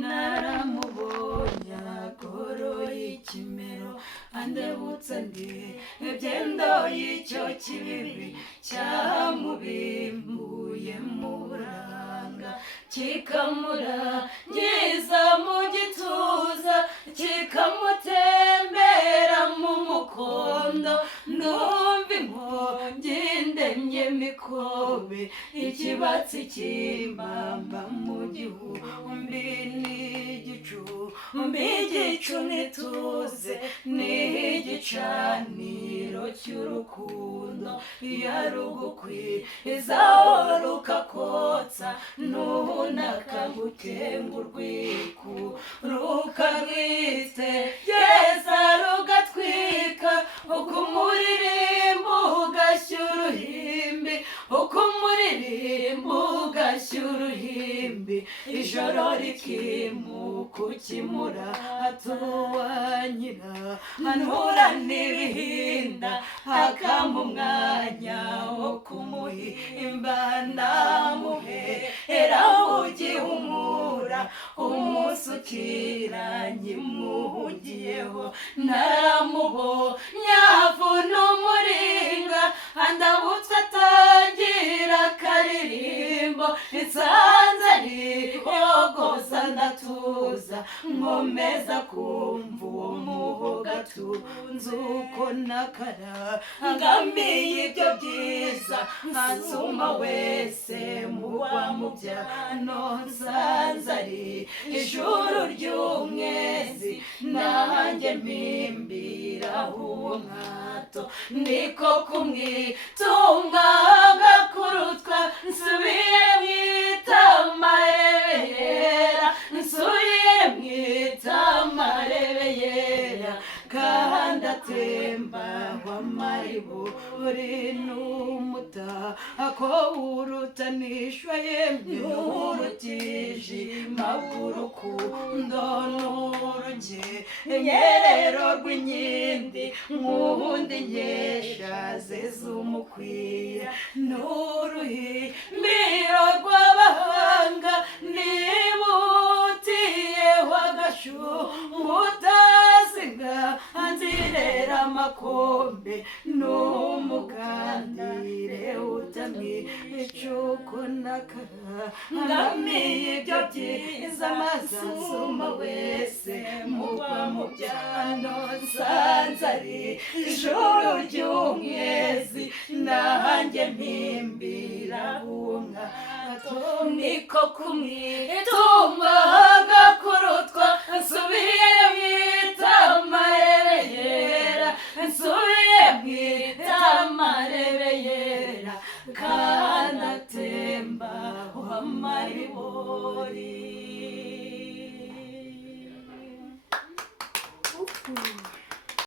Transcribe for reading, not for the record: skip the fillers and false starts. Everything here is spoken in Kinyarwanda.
naramubonye agoroye ikimero andebutsa ndi ibyendo y'icyo kibibi cyamubimbuye mu buranga kikamurangiza mu gituza kikamutembera mu mukondo ndumva inkongi ndemye mikobe ikibatsi kimbamba mu gihumbi igicu nituze n'igicaniro cy'urukundo yarugukwizaho rukakotsa nunakagutenga urwiku rukarwitegereza rugatwika uko umuririmbo ugashya uruhimbi uko umuririmbo ugashya uruhimbi ijoro rikimuka ukimura atuwanyira anura n'ibihinda akamba umwanya wo kumuhimba namuhera ugihumura umunsi ukiranye muhugiyeho naramubonye avuna umuringa andabutse atangira akaririmbo nsanze arihogoza ndatuza nkomeza kumva uwo muhogo atunze uko nakarangamiye ibyo byiza nkansuma wese mugwa mu byano nsanze ari ijuru ry'umwezi nanjye mpimbira uwo mwato niko kumwitunga gakurutwa nsubiye mwitamarebera nsubiye mwitamarebera kandi atemba w'amaribori n'umutako w'urutanishwa yemye n'urutijima bw'urukundo n'urugerero rw'inkindi nk'ubundi nkesha ze z'umukwiye n'uruhimbiro rw'abahanga nibutiyeho agashu mutazinga anzirera amakombe n'umugandire utamwicuko nakarangamiye ibyo byiza mazasuma wese mugwa mu byano nsanze ari ijoro ry'umwezi nanjye mpimbira uwo mwato niko kumwitunga gakurutwa nsubiye mwitamarebeyera nsubiye mwitamarebeyera kandi atemba w'amaribori.